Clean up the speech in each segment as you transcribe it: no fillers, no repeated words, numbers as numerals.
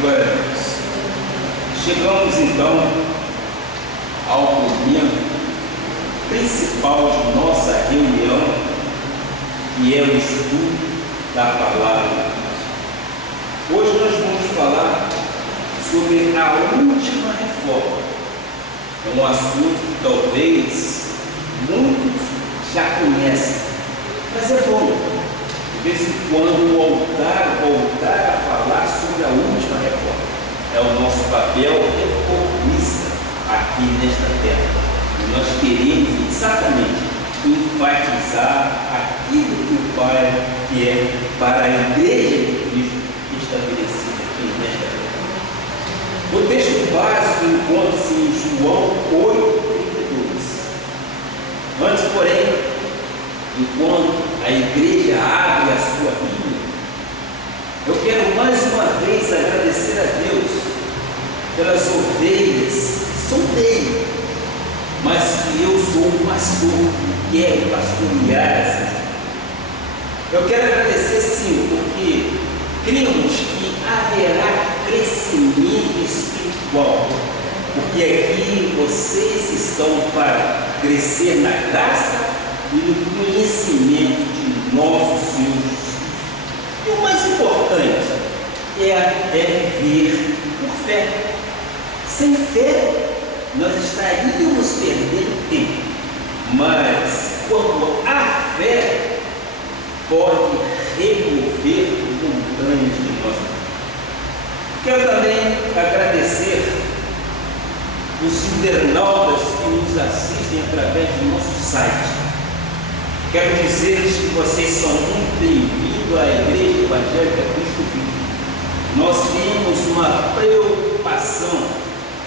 Glória a Deus. Chegamos então ao momento principal de nossa reunião, que é o estudo da Palavra de Deus. Hoje nós vamos falar sobre a última reforma. É um assunto que talvez muitos já conhecem, mas é bom de vez em quando voltar a falar sobre a última reforma. É o nosso papel reformista aqui nesta terra. E nós queremos exatamente enfatizar aquilo que o Pai quer para a Igreja de Cristo estabelecida aqui nesta terra. O texto básico encontra-se em João 8:32. Antes, porém, enquanto a igreja abre a sua Bíblia, eu quero mais uma vez agradecer a Deus pelas ovelhas que são dele, mas que eu sou um pastor e quero pastorear essas. Eu quero agradecer sim, porque cremos que haverá crescimento espiritual, porque aqui vocês estão para crescer na graça e no conhecimento de nosso Senhor Jesus. E o mais importante é viver por fé. Sem fé, nós estaríamos perdendo tempo, mas quando há fé, pode remover montanhas de nossa vida. Quero também agradecer os internautas que nos assistem através do nosso site. Quero dizer-lhes que vocês são muito bem-vindos à Igreja Evangélica Cristo Vivo. Nós temos uma preocupação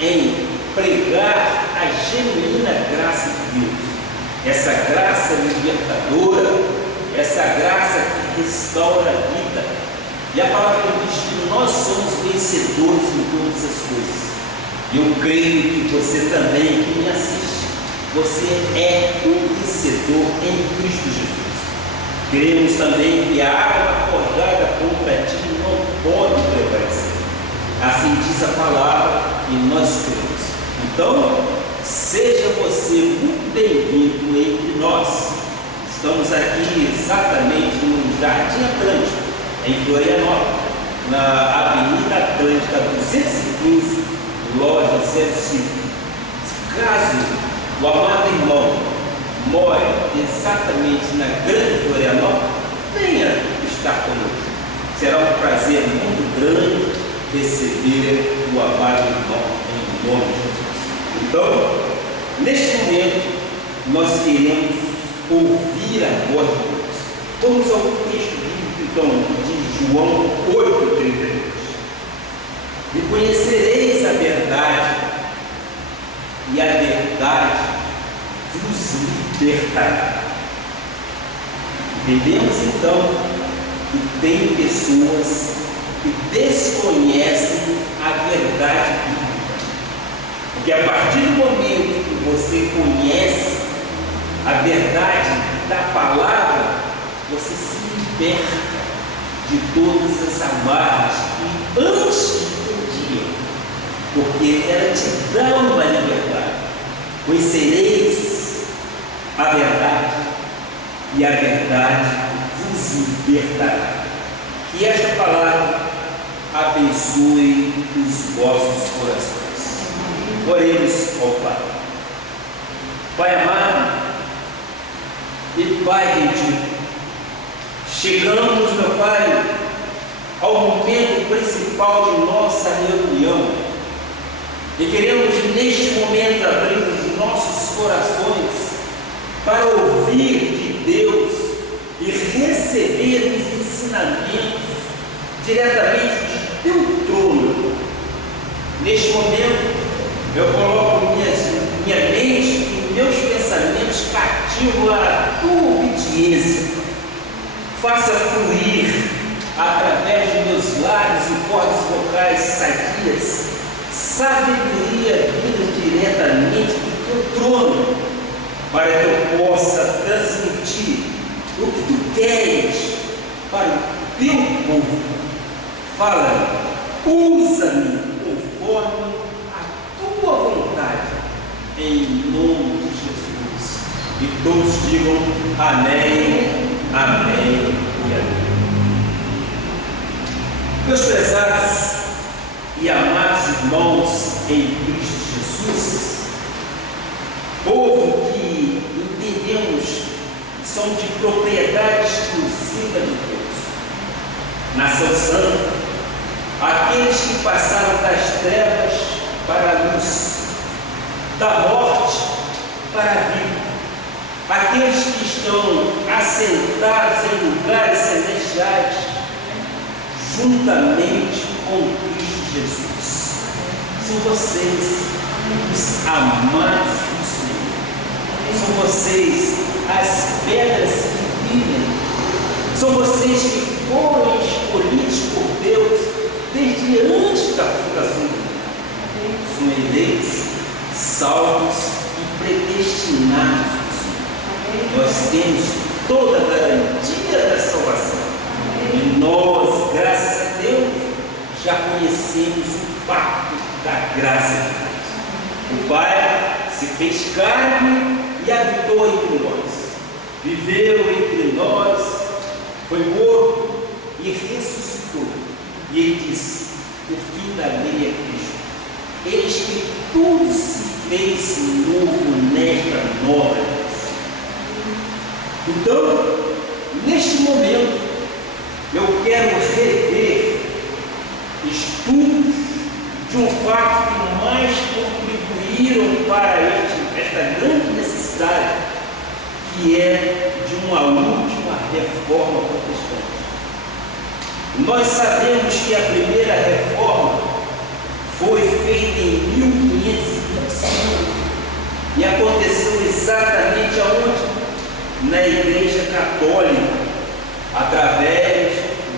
em pregar a genuína graça de Deus. Essa graça libertadora, essa graça que restaura a vida. E a palavra diz que nós somos vencedores em todas as coisas. E eu creio que você também, que me assiste, você é um vencedor em Cristo Jesus. Cremos também que a água forjada contra ti não pode prevalecer. Assim diz a palavra e nós cremos. Então, seja você muito bem-vindo entre nós. Estamos aqui exatamente no Jardim Atlântico, em Florianópolis, na Avenida Atlântica 215, loja 05. Caso o amado irmão mora exatamente na Grande Florianópolis, venha estar conosco. Será um prazer muito grande receber o amado irmão em nome de Jesus. Então, neste momento, nós queremos ouvir a voz de Deus. Vamos ao texto bíblico, então, de João 8:32. E conhecereis a verdade, e a verdade vos libertará. Entendemos então que tem pessoas que desconhecem a verdade bíblica, porque a partir do momento que você conhece a verdade da palavra, você se liberta de todas as amarras que antes podiam, porque ela te dá uma liberdade. Conhecereis a verdade, e a verdade vos libertará. Que esta palavra abençoe os vossos corações. Oremos ao Pai. Pai amado e Pai bendito, chegamos, meu Pai, ao momento principal de nossa reunião. E queremos neste momento abrir os nossos corações para ouvir de Deus e receber os ensinamentos diretamente de teu trono. Neste momento, eu coloco minha mente e meus pensamentos cativos à tua obediência. Faça fluir através de meus lábios e cordas vocais sadias sabedoria vinda diretamente do teu trono, para que eu possa transmitir o que tu queres para o teu povo. Fala usa-me conforme a tua vontade, em nome de Jesus. E todos digam amém, amém e amém. Meus prezados e amados irmãos em Cristo Jesus, povo que entendemos que são de propriedade exclusiva de Deus, nação santa, aqueles que passaram das trevas para a luz, da morte para a vida, aqueles que estão assentados em lugares celestiais, juntamente com Cristo Jesus. São vocês os amados do Senhor. São vocês as pedras que vivem. São vocês que foram escolhidos por Deus desde antes da fundação do mundo. São eleitos, salvos e predestinados. Nós temos toda a garantia da salvação. E nós, graças a Deus, já conhecemos o pacto da graça de Deus. O Pai se fez carne e habitou entre nós. Viveu entre nós, foi morto e ressuscitou. E ele disse: o fim da lei é Cristo. Eis que tudo se fez novo nesta nova geração. Então, neste momento, eu quero rever estudos de um fato que mais contribuíram para esta grande necessidade, que é de uma última reforma protestante. Nós sabemos que a primeira reforma foi feita em 1525 e aconteceu exatamente aonde? Na Igreja Católica, através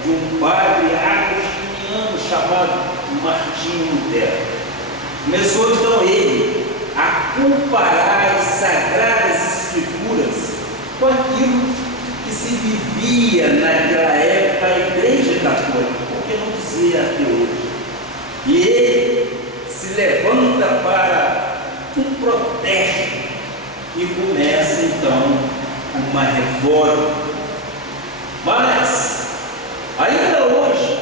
de um padre agostiniano chamado Martinho Lutero. Começou então ele a comparar as Sagradas Escrituras com aquilo que se vivia naquela época na Igreja Católica, por que não dizer até hoje? E ele se levanta para um protesto e começa então uma reforma. Mas ainda hoje,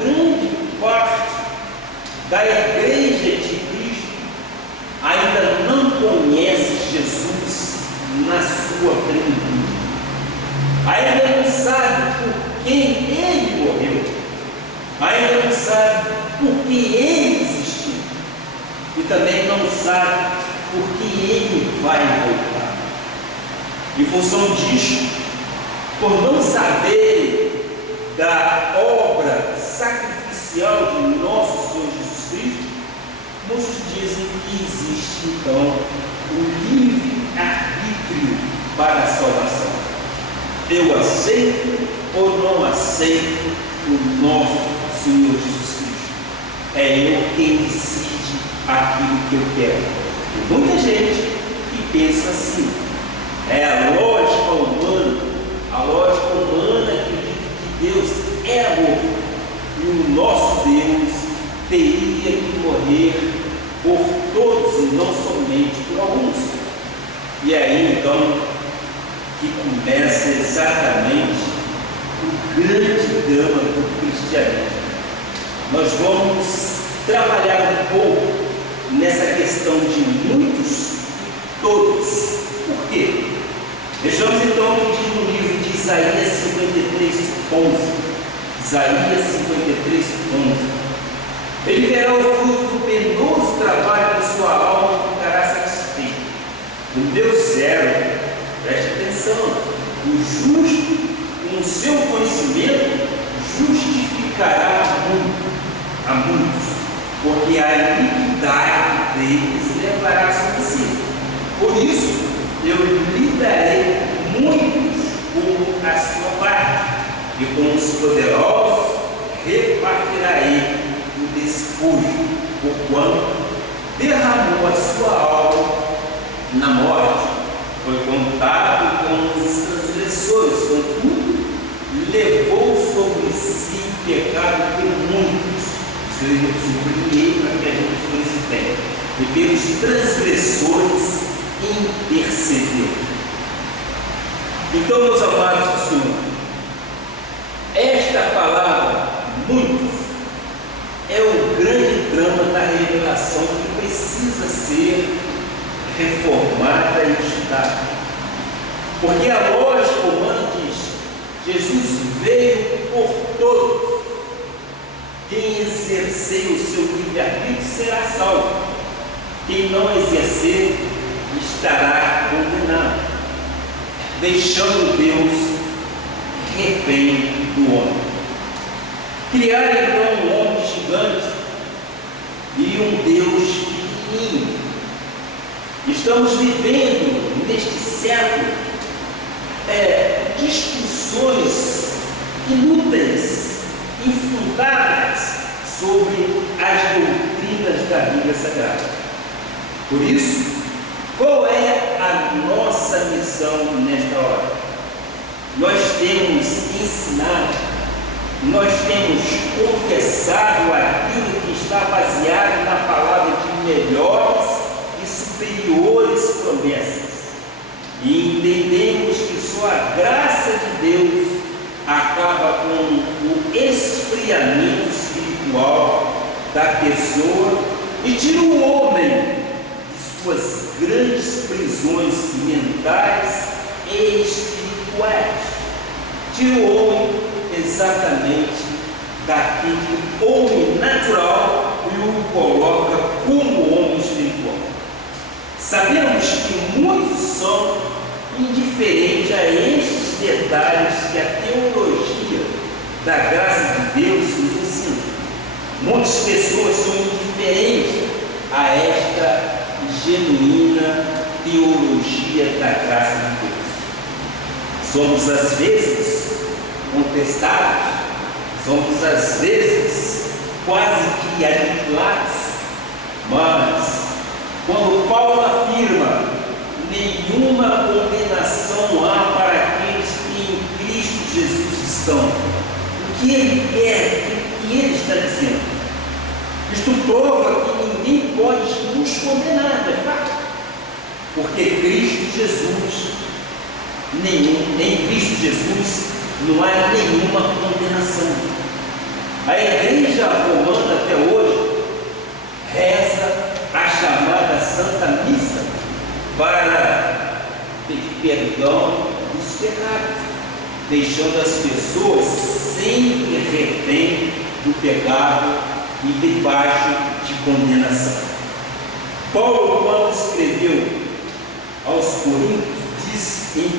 grande parte da Igreja de Cristo ainda não conhece Jesus na sua plenitude. Ainda não sabe por quem ele morreu. Ainda não sabe por que ele existiu. E também não sabe por que ele vai voltar. Em função disso, por não saber da obra sacrificial de nosso Senhor Jesus Cristo, muitos dizem que existe então o livre-arbítrio para a salvação. Eu aceito ou não aceito o nosso Senhor Jesus Cristo. É eu quem decide aquilo que eu quero. E muita gente que pensa assim. É a lógica humana. A lógica humana acredita que Deus é amor. E o nosso Deus teria que morrer por todos e não somente por alguns. E aí então que começa exatamente o grande drama do cristianismo. Nós vamos trabalhar um pouco nessa questão de muitos e todos. Por quê? Vejamos então o que diz no livro de Isaías 53:11. Isaías 53:11. Ele verá o fruto do penoso trabalho de sua alma e ficará satisfeito. O meu servo, preste atenção, o justo, com o seu conhecimento, justificará a muitos, porque a iniquidade deles levará sobre si. Por isso, eu lhe darei muitos como a sua parte, e com os poderosos repartirá ele o despojo, porquanto derramou a sua alma na morte, foi contado com os transgressores, contudo levou sobre si pecado por muitos, sublinhei para que a gente fosse bem, e pelos transgressores intercedeu. Então, meus amados do Senhor, esta palavra, muitos, é o grande drama da revelação que precisa ser reformada e estudada. Porque a lógica humana diz: Jesus veio por todos. Quem exercer o seu livre-arbítrio será salvo. Quem não exercer estará condenado, deixando Deus refém do homem. Criar então um homem gigante e um Deus pequenininho. Estamos vivendo neste século discussões inúteis, infundadas sobre as doutrinas da Bíblia Sagrada. Por isso, qual é a nossa missão nesta hora? Nós temos ensinado, nós temos confessado aquilo que está baseado na palavra de melhores e superiores promessas. E entendemos que só a graça de Deus acaba com o esfriamento espiritual da pessoa e tira o homem de suas grandes prisões mentais e espirituais. Tira o homem exatamente daquele homem natural e o coloca como homem espiritual. Sabemos que muitos são indiferentes a estes detalhes que a teologia da graça de Deus nos ensina. Muitas pessoas são indiferentes a esta genuína teologia da graça de Deus. Somos às vezes contestados, somos às vezes quase que aniquilados, mas quando Paulo afirma: nenhuma condenação há para aqueles que em Cristo Jesus estão, o que ele quer, o que ele está dizendo? Isto prova que ninguém pode nos condenar, não é fato? Porque Cristo Jesus, em Cristo Jesus não há nenhuma condenação. A igreja romana até hoje reza a chamada Santa Missa para pedir perdão dos pecados, deixando as pessoas sempre refém do pecado e debaixo de condenação. Paulo, quando escreveu aos Coríntios, diz em 1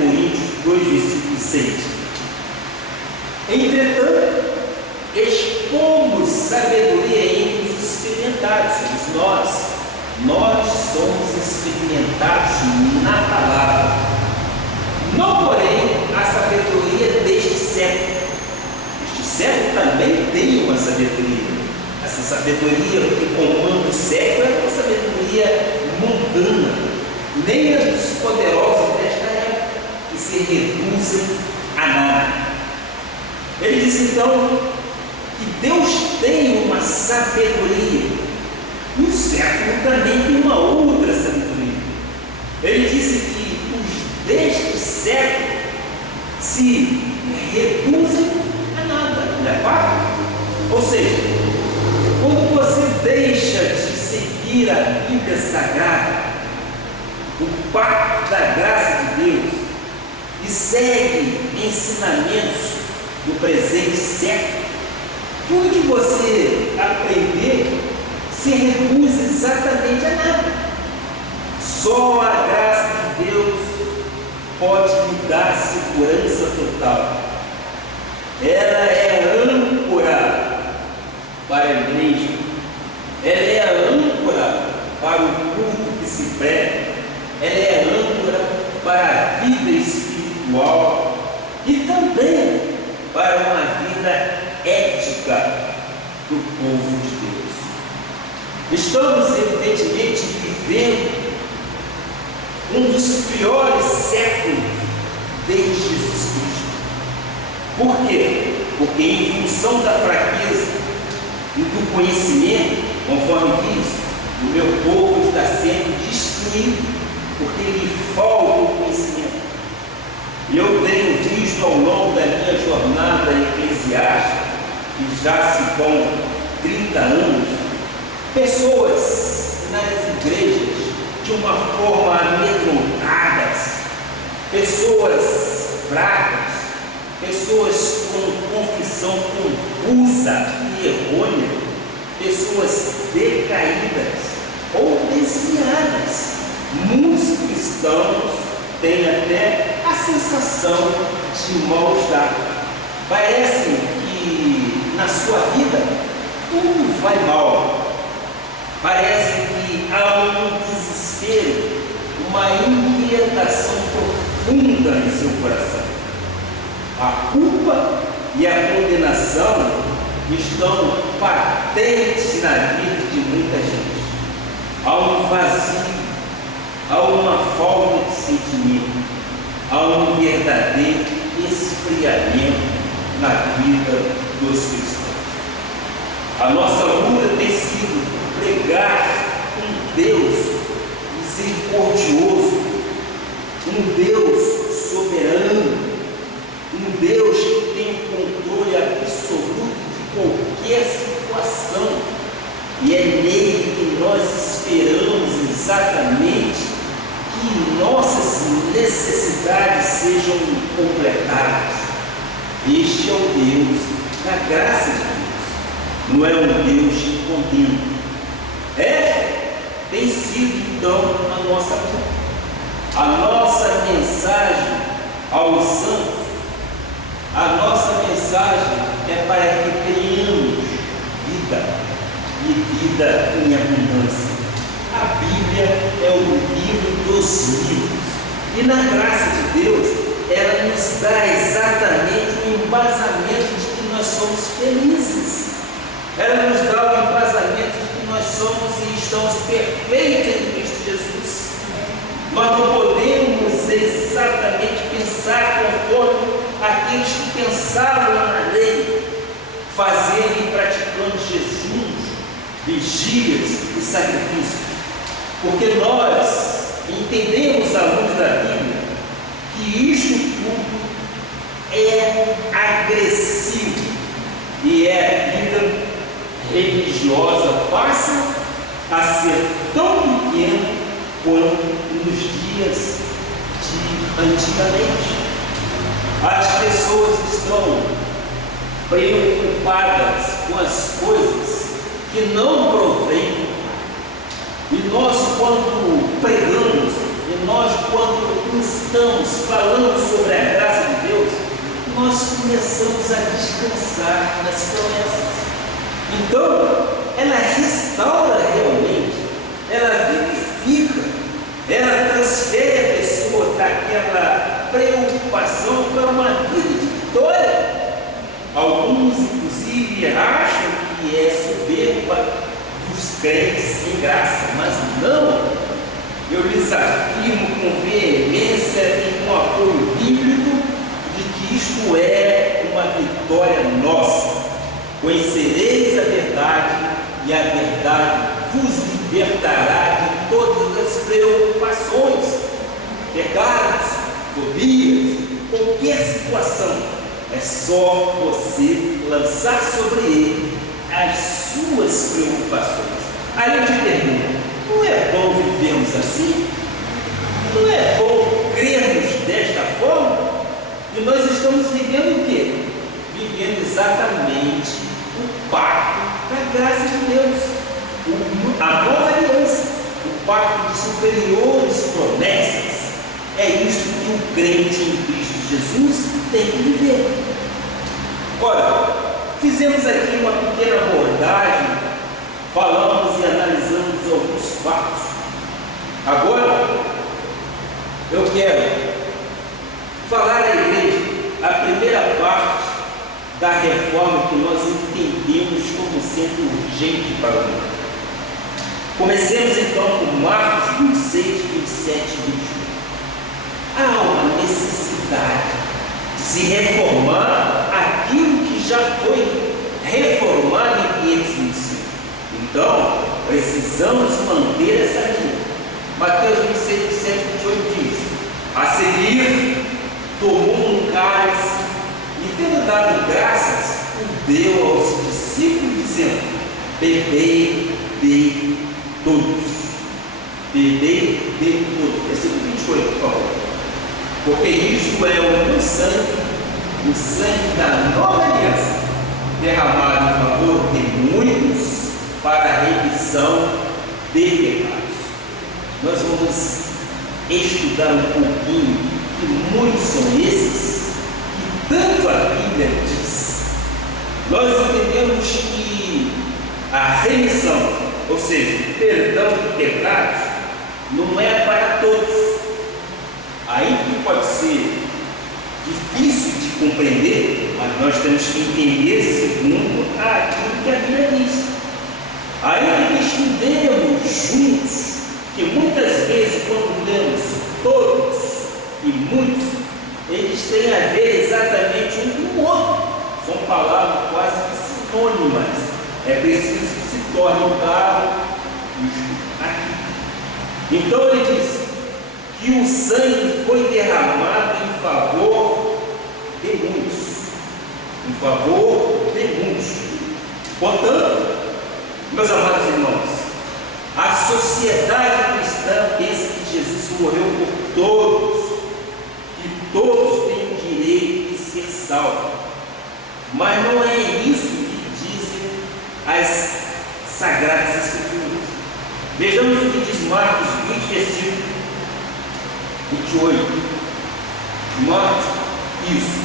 Coríntios 2, versículo 6: entretanto, expomos sabedoria entre os experimentados, somos nós somos experimentados na palavra, não porém a sabedoria deste século. Este século também tem uma sabedoria. Essa sabedoria que comanda o século é uma sabedoria mundana, nem a dos poderosos desta época, que se reduzem a nada. Ele diz então que Deus tem uma sabedoria, e o século também tem uma outra sabedoria. Ele disse que os deste século se reduzem a nada, não é fato? Ou seja, quando você deixa de seguir a Bíblia Sagrada, o pacto da graça de Deus, e segue ensinamentos do presente século, tudo que você aprender se reduz exatamente a nada. Só a graça de Deus pode lhe dar segurança total. Ela é âncora para a igreja, ela é âncora para o culto que se prega, ela é âncora para a vida espiritual e também para uma vida ética do povo de Deus. Estamos, evidentemente, vivendo um dos piores séculos desde Jesus Cristo. Por quê? porque em função da fraqueza e do conhecimento, conforme diz, o meu povo está sendo destruído, porque lhe falta o conhecimento. Eu tenho visto ao longo da minha jornada eclesiástica, que já se vão 30 anos, pessoas nas igrejas de uma forma amedrontadas, pessoas fracas, pessoas com confissão confusa e errônea, pessoas decaídas ou desviadas. Muitos cristãos têm até a sensação de mal-estar. Parece que na sua vida tudo vai mal. Parece que há um desespero, uma inquietação profunda em seu coração. A culpa e a condenação estão patentes na vida de muita gente. Há um vazio, há uma falta de sentimento, há um verdadeiro esfriamento na vida dos cristãos. A nossa luta tem sido pregar um Deus misericordioso, um Deus soberano, um Deus que tem o controle absoluto de qualquer situação, e é nele que nós esperamos exatamente que nossas necessidades sejam completadas. Este é o Deus da graça de Deus, não é um Deus que condena. Tem sido então a nossa luta. A nossa mensagem aos santos, a nossa mensagem é para que tenhamos vida e vida em abundância. A Bíblia é o livro dos livros, e na graça de Deus ela nos dá exatamente o embasamento de que nós somos felizes. Ela nos dá o embasamento de que nós somos e estamos perfeitos em Cristo Jesus. Nós não podemos exatamente pensar conforme aqueles que pensavam na lei, fazendo e praticando jejuns, vigílias e sacrifícios, porque nós entendemos à luz da Bíblia que isto tudo é agressivo e a vida religiosa passa a ser tão pequena quanto nos dias de antigamente. As pessoas estão preocupadas com as coisas que não provêm, e nós, quando pregamos, e nós, quando estamos falando sobre a graça de Deus, nós começamos a descansar nas promessas. Então, ela restaura realmente, ela vivifica, ela transfere a pessoa daquela preocupação para uma vida de vitória. Alguns, inclusive, acham que é soberba dos crentes em graça, mas não. Eu lhes afirmo com veemência e com apoio bíblico de que isto é uma vitória nossa. Conhecereis a verdade, e a verdade vos libertará de todas as preocupações, pecados, fobias, qualquer situação. É só você lançar sobre ele as suas preocupações. Aí eu te pergunto, não é bom vivermos assim? Não é bom crermos desta forma? E nós estamos vivendo o quê? Vivendo exatamente o pacto da graça de Deus, a nova aliança, o pacto de superiores promessas. É isso que o crente em Cristo Jesus tem que viver. Ora, fizemos aqui uma pequena abordagem, falamos e analisamos alguns fatos. Agora, eu quero falar à igreja a primeira parte da reforma que nós entendemos como sendo urgente para o mundo. Comecemos então com Marcos 26, 27 e 21. Há uma necessidade de se reformar aquilo que que já foi reformado em 525. Então, precisamos manter essa linha. Mateus 26, 27, 28 diz: a seguir, tomou um cálice e, tendo dado graças, o deu aos discípulos, dizendo: bebei de todos. Bebei de todos. Versículo 28, por favor. Porque isto é o meu sangue, o sangue da nova aliança, derramado em favor de muitos para a remissão de pecados. Nós vamos estudar um pouquinho que muitos são esses que tanto a Bíblia diz. Nós entendemos que a remissão, ou seja, perdão de pecados, não é para todos. Ainda que pode ser difícil de compreender, mas nós temos que entender segundo aquilo que a Bíblia diz. Ainda que estudemos juntos, que muitas vezes quando lemos todos e muitos, eles têm a ver exatamente um com o outro. São palavras quase que sinônimas. É preciso que se torne claro isso aqui. Então ele diz que o sangue foi derramado em favor de muitos. Em favor de muitos. Portanto, meus amados irmãos, a sociedade cristã pensa que Jesus morreu por todos, que todos têm o direito de ser salvos. Mas não é isso que dizem as Sagradas Escrituras. Vejamos o que diz Marcos 20, versículo 28. Marcos, isso.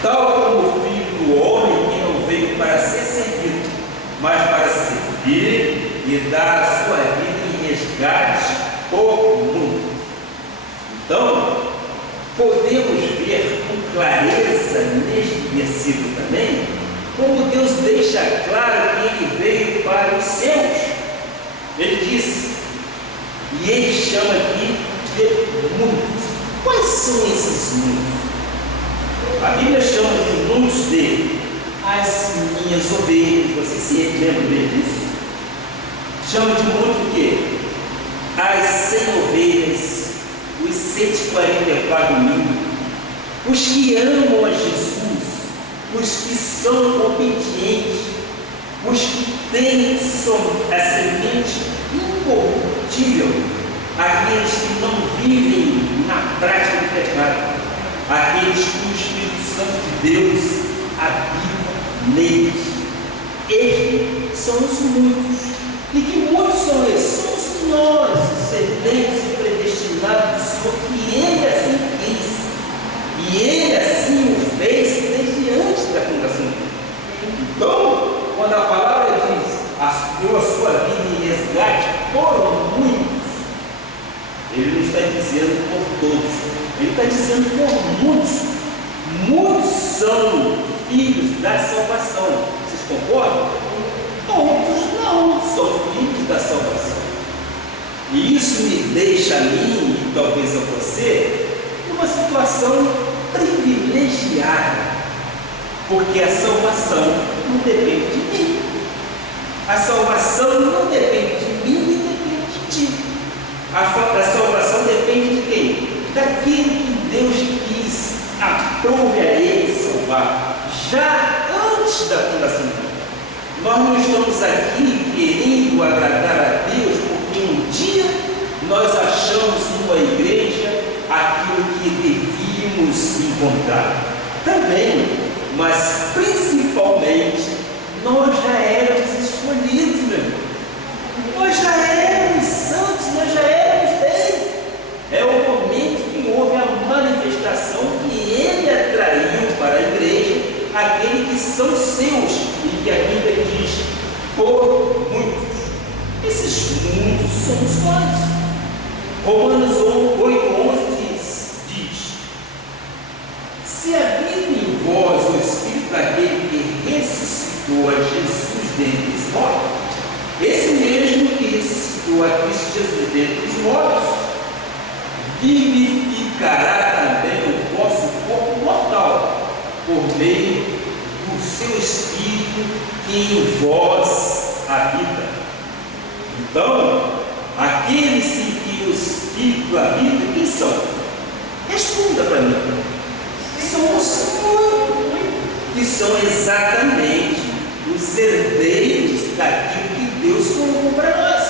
Tal como o Filho do Homem, que não veio para ser servido, mas para servir e dar a sua vida em resgate por mundo. Então, podemos ver com clareza neste versículo também, como Deus deixa claro que Ele veio para os seus. Ele diz, e Ele chama aqui de muitos. Quais são esses muitos? A Bíblia chama de muitos de as minhas ovelhas. Você se lembra bem disso? Chama de muito o quê? As 100 ovelhas, os 144 mil, os que amam a Jesus, os que são obedientes, os que têm a semente incorruptível, aqueles que não vivem na prática do pecado, aqueles que o Espírito Santo de Deus habita neles. Estes são os muitos. E que muitos são esses? Somos nós, os eleitos e predestinados do Senhor, que Ele assim quis. E Ele assim o fez desde antes da fundação do mundo. Então, quando a palavra diz, deu a sua vida em resgate por muitos, Ele não está dizendo por todos, Ele está dizendo por muitos. Muitos são filhos da salvação. Vocês concordam? Todos não são filhos da salvação. E isso me deixa a mim, e talvez a você, numa situação privilegiada, porque a salvação não depende de mim. A salvação não depende de mim, nem depende de ti. A salvação depende de quem? Daquele que Deus quis, aprove a Ele salvar, já antes da fundação do mundo. Nós não estamos aqui querendo agradar a Deus porque um dia nós achamos numa igreja aquilo que devíamos encontrar. Também, mas principalmente, nós já éramos escolhidos, meu irmão. Nós já éramos santos, nós já éramos dele. É o momento que houve a manifestação que ele atraiu para a igreja aqueles que são seus, e que a Bíblia diz por muitos. Esses muitos somos nós. Romanos 8,11 diz: se habita em vós o Espírito daquele que ressuscitou a Jesus dentre os mortos, esse mesmo que ressuscitou a Cristo Jesus dentre os mortos, vivificará também o vosso corpo mortal, por meio do seu Espírito que em vós habita. Então, aqueles em que o Espírito habita, quem são? Responda para mim. Somos que são exatamente os herdeiros daquilo que Deus colocou para nós.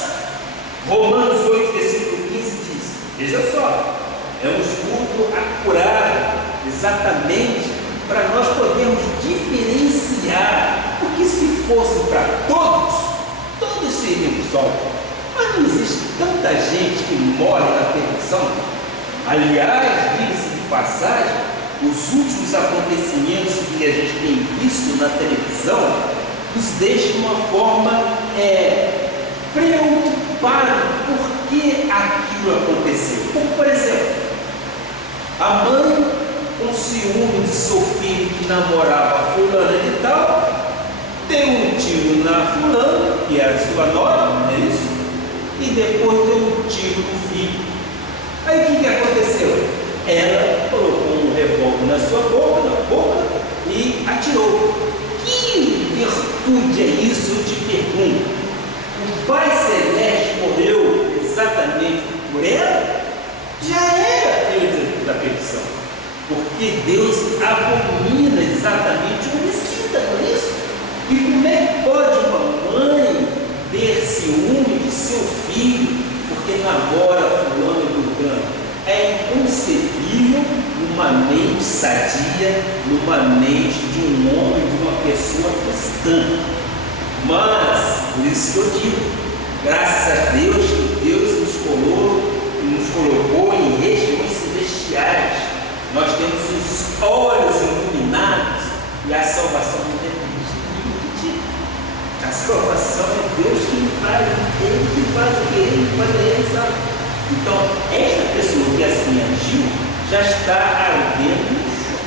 Romanos 8, versículo 15 diz, veja só, é um estudo acurado, exatamente, para nós podermos diferenciar, porque se fosse para todos seriam salvos. Mas não existe tanta gente que morre na perdição. Aliás, diga-se de passagem, os últimos acontecimentos que a gente tem visto na televisão nos deixam de uma forma preocupado por que aquilo aconteceu. Como, por exemplo, a mãe com ciúme de seu filho que namorava fulana de tal, deu um tiro na fulana, que era sua nora, não é isso? E depois deu um tiro no filho. Aí o que aconteceu? Ela colocou um revólver na sua boca, e atirou. Que virtude é isso? Eu te pergunto. O Pai Celeste morreu exatamente por ela? Já era filho da perdição. Porque Deus abomina exatamente o homicida, não é isso? E como é que pode uma mãe ter ciúme de seu filho porque namora fulano e beltrano? É inconcebível numa mente sadia, numa mente de um homem, de uma pessoa cristã. Mas, por isso que eu digo, graças a Deus, que Deus nos colocou em regiões celestiais. Nós temos os olhos iluminados e a salvação não depende de ninguém. A salvação é Deus quem faz, Ele que faz o que Ele pode realizar. Então, esta pessoa que assim agiu já está ardendo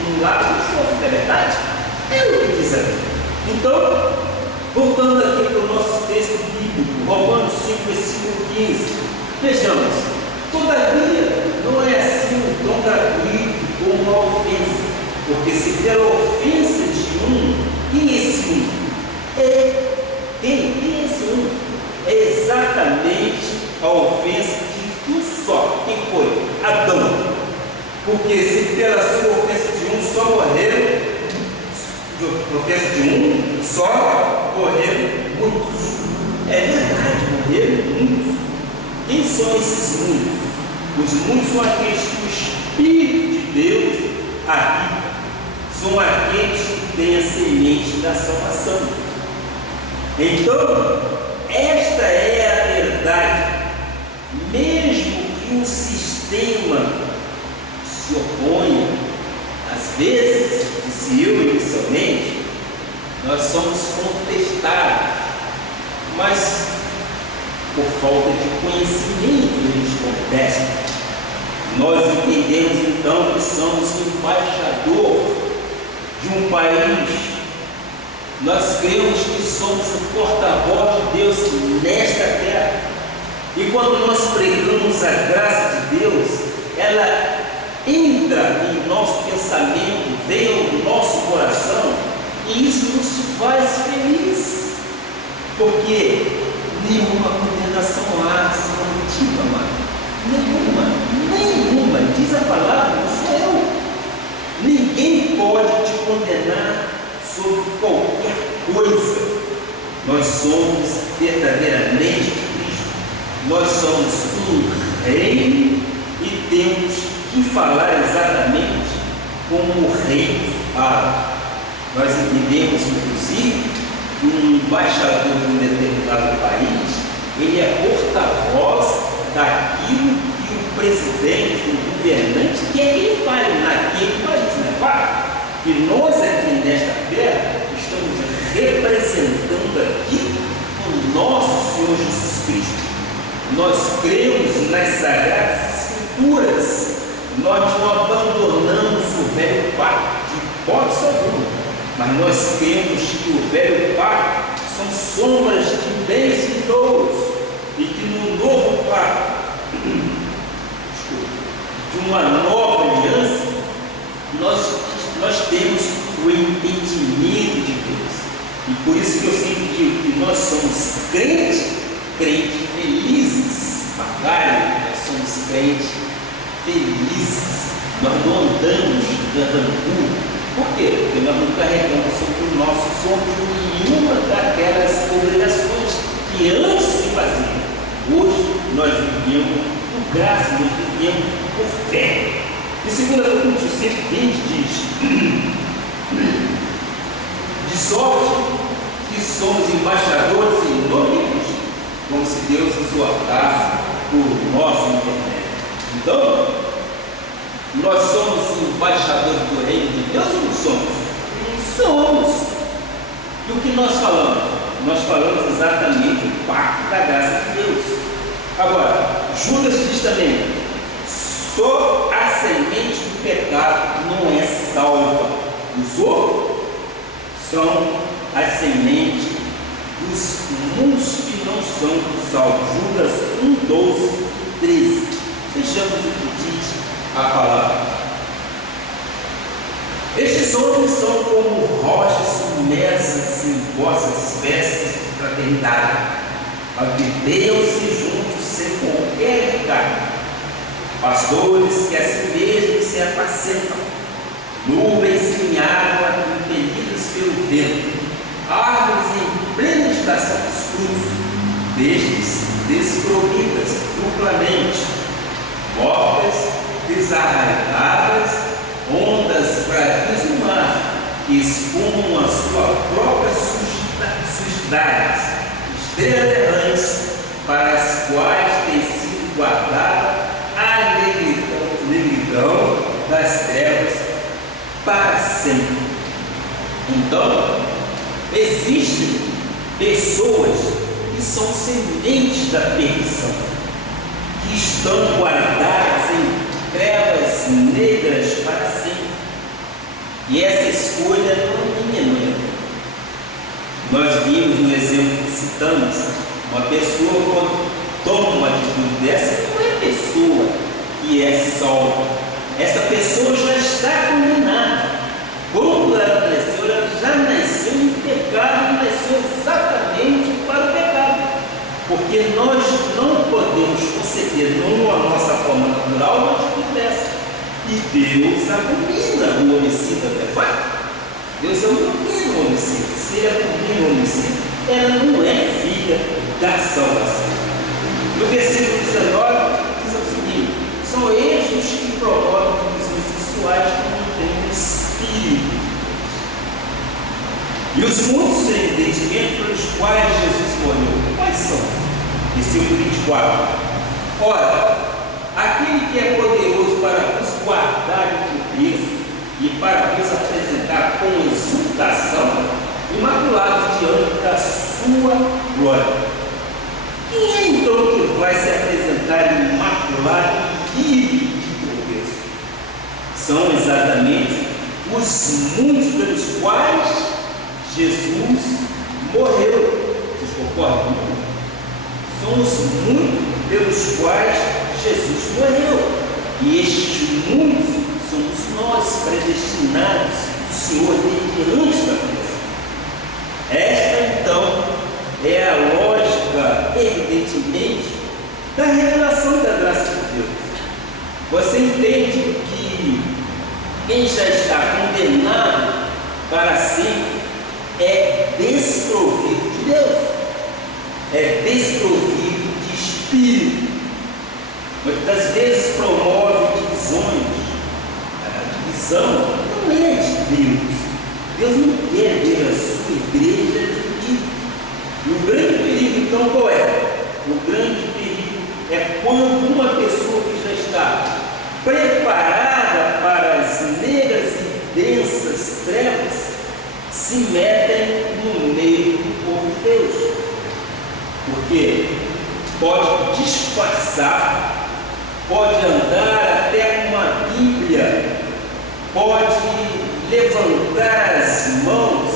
um lado do fogo, não é verdade? É o que diz a Bíblia. Então, voltando aqui para o nosso texto bíblico, Romanos 5, versículo 15, vejamos, todavia não é assim um dom gratuito como uma ofensa, porque se pela ofensa de um, quem é esse um? Quem é esse um? É exatamente a ofensa de um só. Quem foi? Adão. Porque se pela sua ofensa de um só morreram, muitos. É verdade, morreram muitos. Quem são esses muitos? Os muitos são aqueles que o Espírito de Deus habita. São aqueles que têm a semente da salvação. Então, esta é a verdade. Mesmo que um sistema se oponha, às vezes, disse eu inicialmente, nós somos contestados, mas por falta de conhecimento eles contestam. Nós entendemos então que somos embaixador de um país. Nós cremos que somos o porta-voz de Deus nesta terra. E quando nós pregamos a graça de Deus, ela entra em nosso pensamento, vem ao nosso coração, e isso nos faz feliz, porque nenhuma condenação há seletiva, amado. Nenhuma, diz a palavra, não sou eu. Ninguém pode te condenar sobre qualquer coisa. Nós somos verdadeiramente Cristo. Nós somos um reino e temos que falar exatamente como o rei fala. Nós entendemos, inclusive, que um embaixador de um determinado país, ele é porta-voz daquilo que o presidente, o governante quer que ele fale naquele país, não é fato? E nós aqui nesta terra estamos representando aqui o nosso Senhor Jesus Cristo. Nós cremos nas Sagradas Escrituras. Nós não abandonamos o velho pacto de hipótese alguma, mas nós cremos que o velho pacto são sombras de bens vindouros e que no novo pacto, de uma nova aliança, nós temos o entendimento de Deus. E por isso que eu sempre digo que nós somos crentes felizes. Nós somos crentes felizes. Nós não andamos andando. Por quê? Porque nós não carregamos sobre o nosso ombros nenhuma daquelas obrigações que antes se faziam. Hoje nós vivemos por graça, nós vivemos por fé. E 2 Coríntios 6,20 diz: de sorte que somos embaixadores em nome de Cristo, como se Deus nos exortasse por nosso intermédio. Então, nós somos embaixadores do reino de Deus ou não somos? Somos. E o que nós falamos? Nós falamos exatamente o pacto da graça de Deus. Agora, Judas diz também: só a semente do pecado não é salva. Os outros são as sementes dos muitos que não são salvos. Judas 1, 12 e 13. Vejamos o que diz a palavra. Estes homens são como rochas submersas em vossas festas de fraternidade, habiteiam-se juntos sem qualquer pecado. Pastores que a si mesmos se apacentam, nuvens em água impelidas pelo vento, árvores em plena estação dos frutos, destes desprovidas duplamente, mortas, desarraigadas, ondas bravias do mar, que espumam a sua própria sujidade, estrelas errantes, para as quais tem sido guardada a negridão das trevas para sempre. Então, existem pessoas que são sementes da perdição, que estão guardadas em trevas negras para sempre. E essa escolha não é minha, não é? Nós vimos no exemplo que citamos, uma pessoa quando toma uma atitude dessa, não é pessoa que é salva. Essa pessoa já está condenada. Quando ela nasceu em pecado, nasceu exatamente para o pecado. Porque nós não podemos conceder, não a nossa forma natural, uma atitude dessa. E Deus abomina o homicida, não é fato? Deus abomina o homicida. Se ele abomina o homicida, ela não é filha da salvação. No versículo 19, diz o seguinte: são estes que provocam divisões sexuais que não têm espírito. E os muitos evidentemente pelos quais Jesus morreu, quais são? Versículo 24: ora, aquele que é poderoso para nos guardar em pureza e para nos apresentar com exultação, imaculado diante da sua glória. Quem é então que vai se apresentar imaculado e livre de tropeço? São exatamente os muitos pelos quais Jesus morreu. Vocês concordam comigo? São os muitos pelos quais Jesus morreu. E estes muitos somos nós, predestinados do Senhor desde antes da criação. Esta então é a lógica, evidentemente, da revelação da graça de Deus. Você entende que quem já está condenado para sempre é desprovido de Deus, é desprovido de espírito. Muitas vezes promove divisões. A divisão não é de Deus. Deus não quer ver a sua igreja dividida. E o grande perigo, então, qual é? O grande perigo é quando uma pessoa que já está preparada para as negras e densas trevas se metem no meio do povo de Deus. Porque pode disfarçar, pode andar até com uma Bíblia, pode levantar as mãos,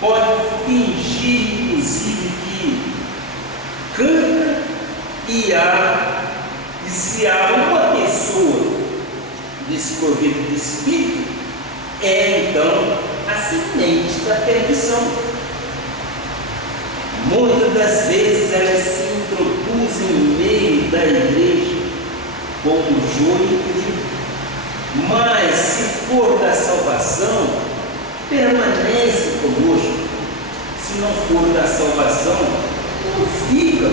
pode fingir, inclusive, que canta e se há uma pessoa desprovida de espírito, é então semente da perdição. Muitas das vezes elas se introduzem no meio da igreja como joio e trigo. Mas se for da salvação, permanece conosco. Se não for da salvação, não fica.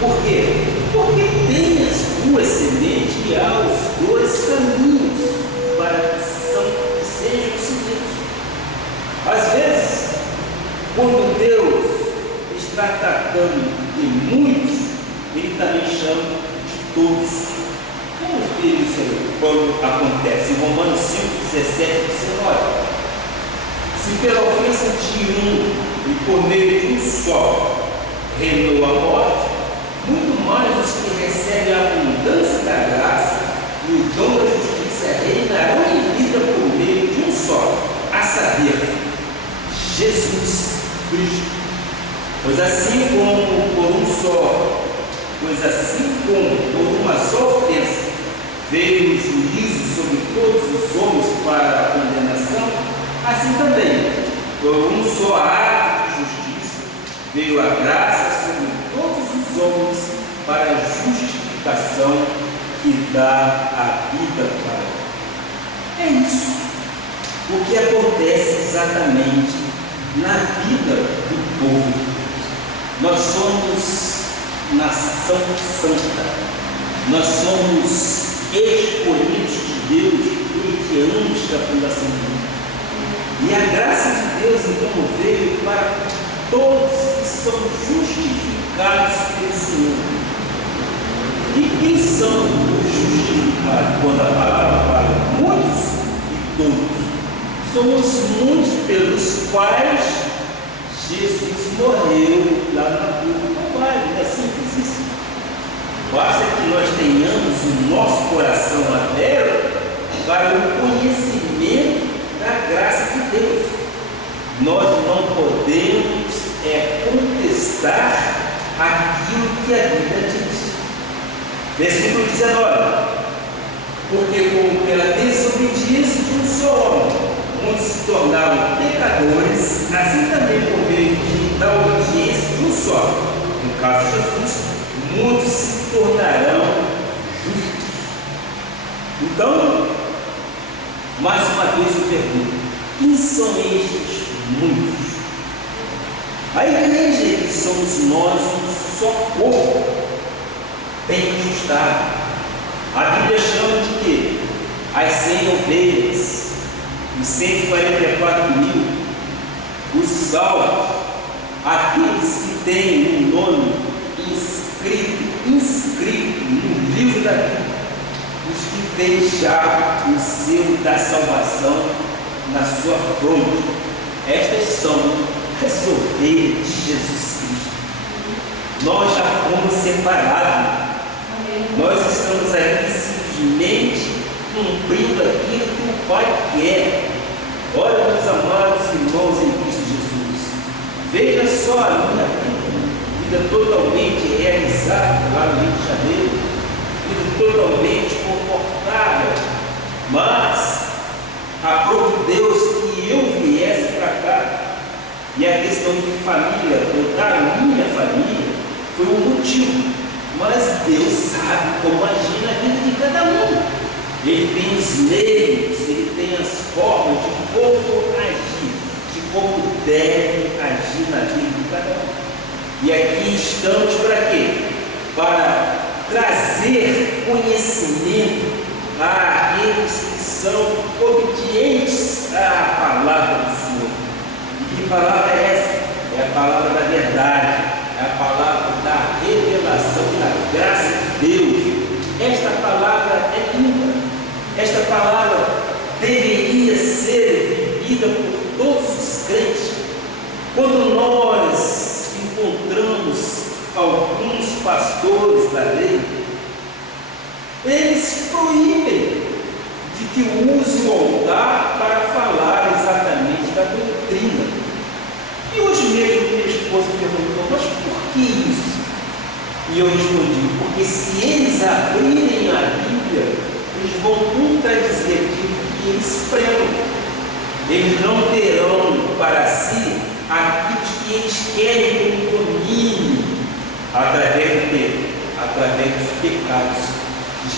Por quê? Porque tem as duas sementes e há os dois caminhos para que sejam seguidos. Às vezes, quando Deus está tratando de muitos, Ele também chama de todos. Vamos ver isso quando acontece em Romanos 5, 17 e 19. Se pela ofensa de um e por meio de um só reinou a morte, muito mais os que recebem a abundância da graça e o dom da justiça reinarão em vida por meio de um só, a saber, Jesus Cristo. Pois assim como por uma só ofensa veio o juízo sobre todos os homens para a condenação, assim também, por um só ato de justiça, veio a graça sobre todos os homens para a justificação que dá a vida para. É isso o que acontece exatamente na vida do povo. Nós somos nação santa, nós somos escolhidos de Deus desde antes da fundação do mundo. E a graça de Deus então veio para todos que são justificados pelo Senhor. E quem são os justificados? Quando a palavra fala muitos e todos, somos muitos pelos quais Jesus morreu lá na cruz do Calvário. É simples isso. Basta que nós tenhamos o nosso coração aberto para o conhecimento da graça de Deus. Nós não podemos contestar aquilo que a Bíblia diz. Versículo 19: porque como pela desobediência de um só homem muitos se tornaram pecadores, assim também por meio da obediência de um só, no caso de Jesus, muitos se tornarão justos. Então, mais uma vez eu pergunto: quem são estes muitos? A igreja que somos nós, um só povo, bem ajustado. A Bíblia chama de quê? As 100 ovelhas, os 144 mil, os salvos, aqueles que têm um nome inscrito no livro da Bíblia, os que têm já o selo da salvação na sua fronte. Estas são as ovelhas de Jesus Cristo. Nós já fomos separados. Nós estamos aqui simplesmente cumprindo aquilo que o Pai quer. Olha, meus amados irmãos em Cristo Jesus, veja só a minha vida totalmente realizada lá no Rio de Janeiro, vida totalmente confortável, mas aprove Deus que eu viesse para cá. E a questão de família, botar a minha família, foi um motivo. Mas Deus sabe como agir na vida de cada um. Ele tem os meios, Ele tem as formas de como agir, de como deve agir na vida de cada um. E aqui estamos para quê? Para trazer conhecimento àqueles que são obedientes à palavra do Senhor. E que palavra é essa? É a palavra da verdade, é a palavra da revelação da graça de Deus. Esta palavra é linda, esta palavra deveria ser vivida por todos os crentes. Quando nós encontramos alguns pastores da lei, eles proíbem de que use o altar para falar exatamente da doutrina. E hoje mesmo minha esposa perguntou: mas por que isso? E eu respondi: porque se eles abrirem a Bíblia, eles vão contradizer aquilo que eles pregam. Eles não terão para si aquilo que eles querem como domínio, através do quê? Através dos pecados.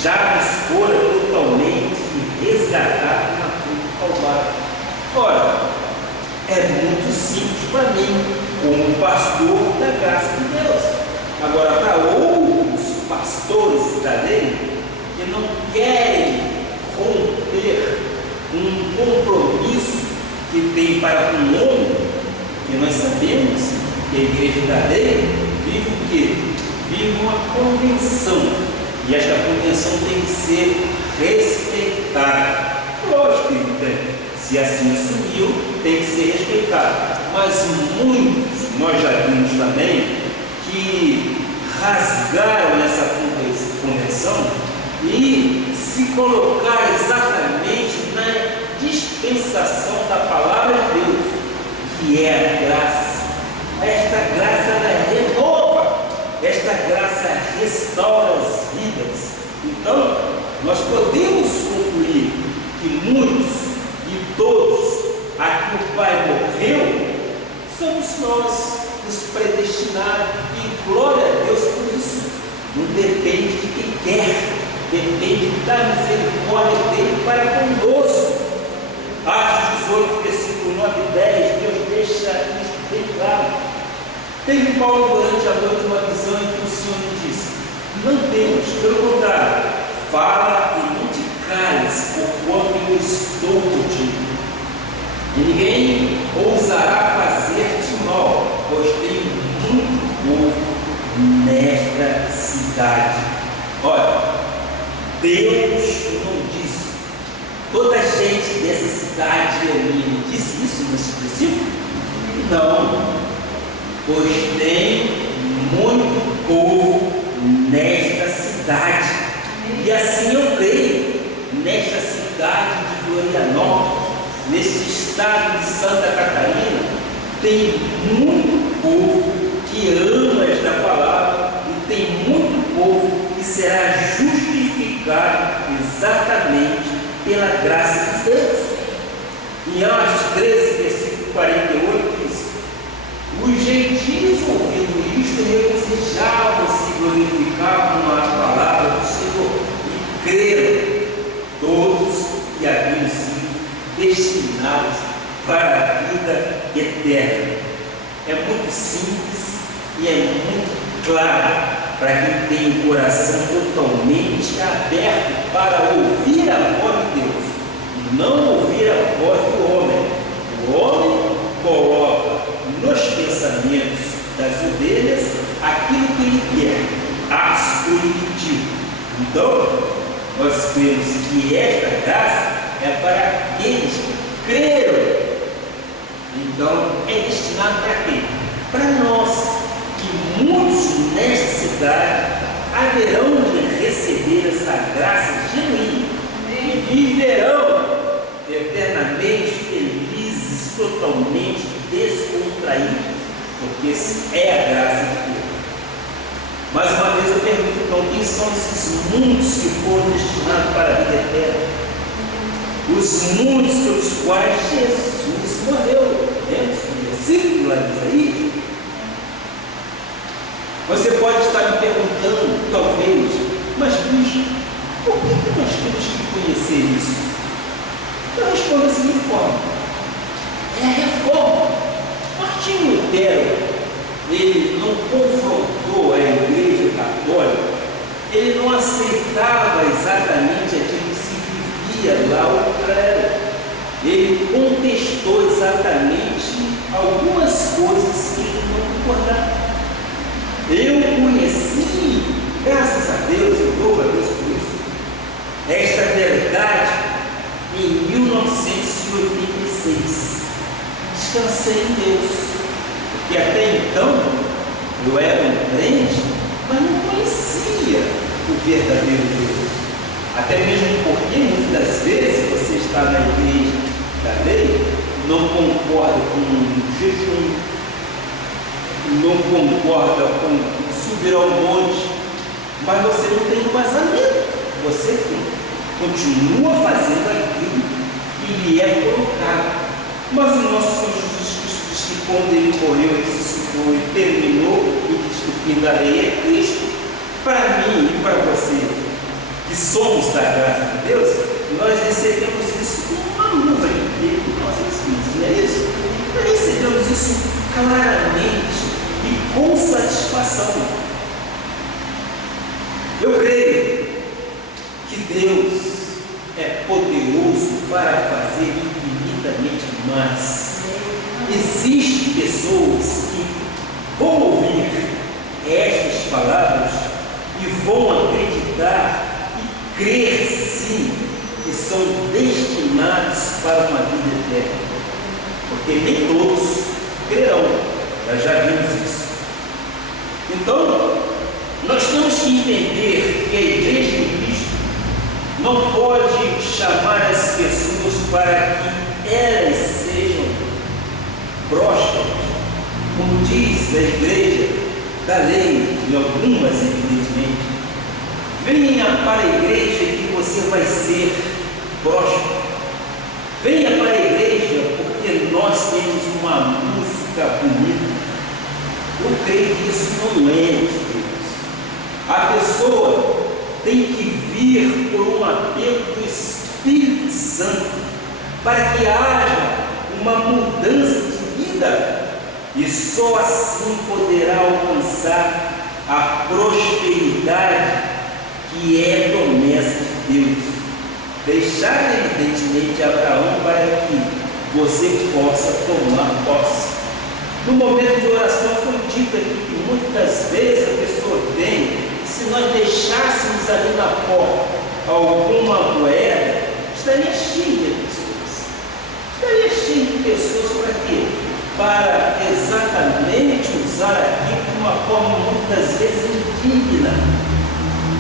Já nos fora totalmente resgatados na cruz do Calvário. Ora, é muito simples para mim, como pastor da graça de Deus. Agora, para outros pastores da lei, que não querem romper um compromisso que tem para com o homem, que nós sabemos que a igreja da lei vive o quê? Vive uma convenção, e esta convenção tem que ser respeitada. Lógico que se assim assumiu, tem que ser respeitado. Mas muitos, nós já vimos também, que rasgaram essa convenção e se colocaram exatamente na dispensação da palavra de Deus, que é a graça. Esta graça ela renova, esta graça restaura as vidas. Então, nós podemos concluir que muitos e todos a que o Pai morreu, somos nós os predestinados, e glória a Deus por isso. Não depende de quem quer, depende da misericórdia dele para conosco. Atos 18, versículo 9 e 10, Deus deixa isso bem claro. Teve Paulo durante a noite uma visão em que o Senhor lhe disse: não temas, pelo contrário, fala e não te cales, porquanto eu estou contigo. E ninguém ousará fazer-te mal, pois tem muito povo nesta cidade. Olha, Deus não disse, toda a gente dessa cidade reunida disse isso nesse versículo? Não, pois tem muito povo nesta cidade. E assim eu creio, nesta cidade de Florianópolis, nesse estado de Santa Catarina, tem muito povo que ama esta palavra e tem muito povo que será justificado exatamente pela graça de Deus. Em Atos 13, versículo 48, diz: os gentios, ouvindo isto, regozijavam-se e glorificavam a palavra do Senhor, e creram todos que haviam sido destinados para a vida eterna. É muito simples e é muito claro para quem tem o coração totalmente aberto para ouvir a voz de Deus, não ouvir a voz do homem. O homem coloca nos pensamentos das ovelhas aquilo que ele quer, atos proibitivos. Então, nós cremos que esta graça é para aqueles que creram. Então, é destinado para quem? Para nós, que muitos nesta cidade haverão de receber essa graça genuína e viverão eternamente felizes, totalmente descontraídos, porque é a graça de Deus. Mais uma vez eu pergunto, então, quem são esses muitos que foram destinados para a vida eterna? Os muitos pelos quais Jesus morreu. Lembra esse versículo lá diz aí? Você pode estar me perguntando, talvez, mas bicho, por que nós temos que conhecer isso? Eu respondo da seguinte forma: é a reforma. Martinho Lutero, ele não confrontou a Igreja Católica, ele não aceitava exatamente aquilo que se vivia lá ao contrário. Ele contestou exatamente algumas coisas que ele não concordava. Eu conheci, graças a Deus, eu louvo a Deus por isso, esta verdade em 1986. Descansei em Deus, porque até então eu era um crente, mas não conhecia o verdadeiro Deus. Até mesmo porque muitas das vezes você está na igreja da lei, não concorda com o jejum, não concorda com subir ao monte, mas você não tem embasamento, você continua fazendo aquilo que lhe é colocado. Mas o nosso Senhor Jesus Cristo diz que quando Ele morreu, Ele ressuscitou e terminou, e diz que o fim da lei é Cristo. Para mim e para você, que somos da graça de Deus, nós recebemos isso com uma luva de Deus em nossas vidas, não é isso? Nós recebemos isso claramente e com satisfação. Eu creio que Deus é poderoso para fazer infinitamente mais. Existem pessoas que vão ouvir estas palavras e vão acreditar e crer sim que são destinados para uma vida eterna, porque nem todos crerão. Nós já vimos isso. Então nós temos que entender que a Igreja de Cristo não pode chamar as pessoas para que elas sejam prósperas, como diz a Igreja da Lei, em algumas evidentemente. Venha para a igreja que você vai ser próspero. Venha para a igreja porque nós temos uma música bonita. Eu creio que isso não é de Deus. A pessoa tem que vir por um apelo do Espírito Santo para que haja uma mudança de vida, e só assim poderá alcançar a prosperidade que é promessa de Deus. Deixar evidentemente Abraão para que você possa tomar posse. No momento de oração foi dito aqui que muitas vezes a pessoa vem, se nós deixássemos ali na porta alguma moeda, estaria cheia de pessoas. Estaria cheia de pessoas para quê? Para exatamente usar aqui de uma forma muitas vezes indigna.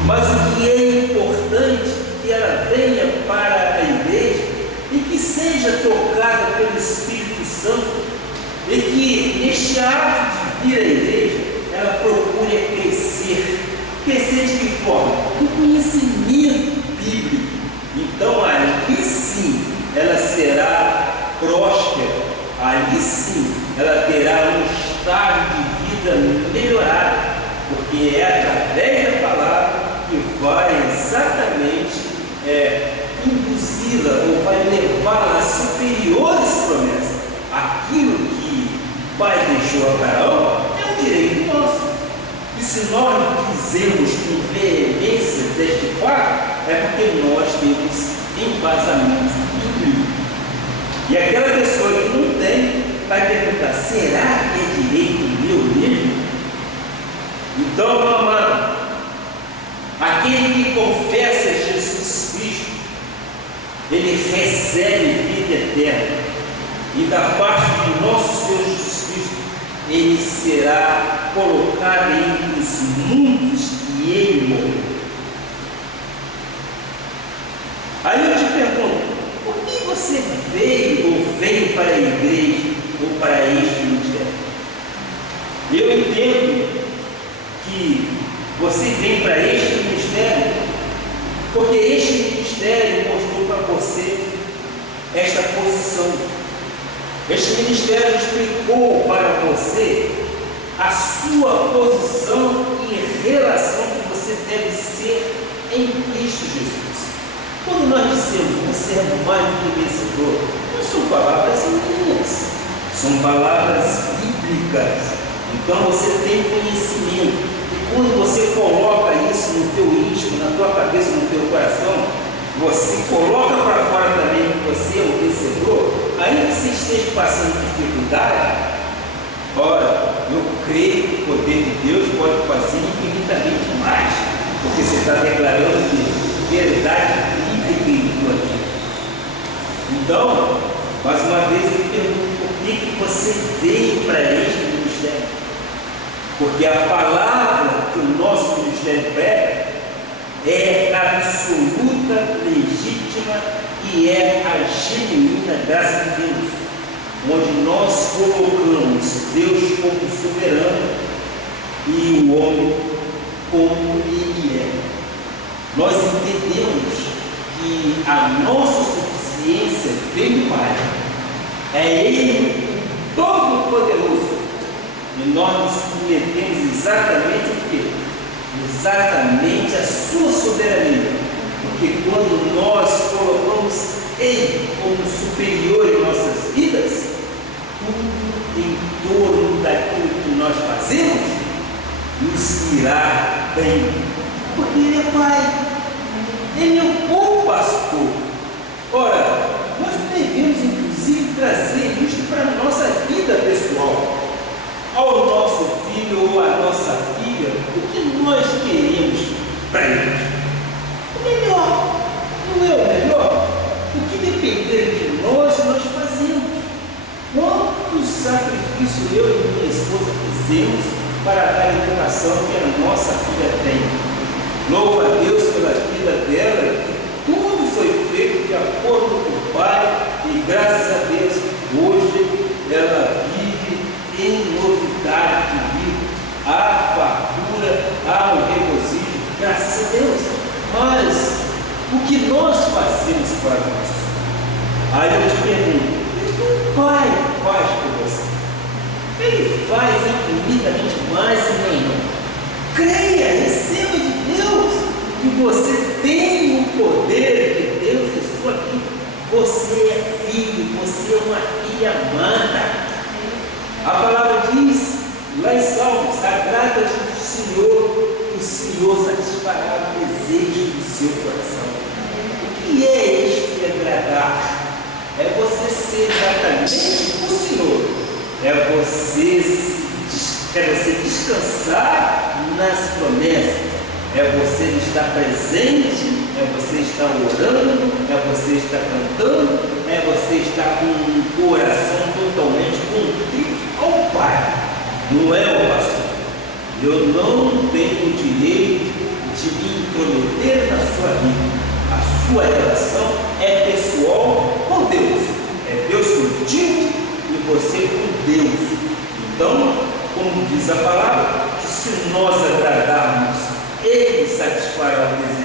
Mas o que é importante é que ela venha para a igreja e que seja tocada pelo Espírito Santo, e que neste ato de vir à igreja ela procure crescer. Crescer de que forma? No conhecimento bíblico. Então ali sim ela será próspera, ali sim ela terá um estado de vida melhorado, porque é através da palavra que vai exatamente induzi-la ou vai levá-la a superiores promessas. Aquilo que o Pai deixou a Abraão é um direito nosso. E se nós dizemos com veemência deste fato, é porque nós temos embasamento bíblico. E aquela pessoa que não tem vai perguntar: será que é direito meu mesmo? Então, meu amado, aquele que confessa Jesus Cristo, ele recebe vida eterna. E da parte de nosso Senhor Jesus Cristo, ele será colocado entre os mundos que ele morreu. Aí eu te pergunto: por que você veio ou vem para a igreja ou para este ministério? Eu entendo que você vem para este ministério porque este ministério mostrou para você esta posição. Este ministério explicou para você a sua posição e relação que você deve ser em Cristo Jesus. Quando nós dissemos você é mais do que vencedor, não são palavras minhas, são palavras bíblicas. Então você tem conhecimento. E quando você coloca isso no teu íntimo, na tua cabeça, no teu coração, você coloca para fora também que você é o vencedor. Ainda que você esteja passando dificuldade, ora, eu creio que o poder de Deus pode fazer infinitamente mais, porque você está declarando que verdade bíblica em tua vida. Então, mais uma vez eu pergunto: por que você veio para este ministério? Porque a palavra que o nosso ministério prega é absoluta, legítima e é a genuína graça de Deus, onde nós colocamos Deus como soberano e o homem como ele é. Nós entendemos que a nossa suficiência vem do Pai, É Ele, Todo-Poderoso. E nós nos submetemos exatamente o quê? Exatamente a sua soberania. Porque quando nós colocamos Ele como superior em nossas vidas, tudo em torno daquilo que nós fazemos nos irá bem. Porque Ele é Pai, Ele é um bom pastor. Ora, nós devemos inclusive trazer isso para a nossa vida pessoal. Ao nosso filho ou à nossa filha, o que nós queremos para eles? O melhor, não é o melhor? O que depender de nós fazemos. Quanto sacrifício eu e minha esposa fizemos para dar a educação que a nossa filha tem? Louva a Deus pela vida dela, que tudo foi feito de acordo com o Pai, e graças a Deus, hoje ela vive em novidade de vida. Há fartura, há um regozijo, graças a Deus. Mas o que nós fazemos para nós? Aí eu te pergunto, o Pai faz por você? Ele faz infinitamente mais e melhor. Creia, receba de Deus que você tem o poder de Deus em sua vida. Você é filho, você é uma filha amada. A palavra diz lá em Salmos: agrada-te do Senhor, o Senhor satisfará o desejo do seu coração. O que é este agradar? É você ser exatamente o Senhor. É você descansar nas promessas. É você estar presente, é você estar orando, é você estar cantando, é você estar com um coração totalmente contrito ao Pai. Não é o pastor. Eu não tenho o direito de me intrometer na sua vida. A sua relação é pessoal com Deus. É Deus contigo e você com Deus. Então, como diz a palavra, que se nós agradarmos, Ele satisfará o desejo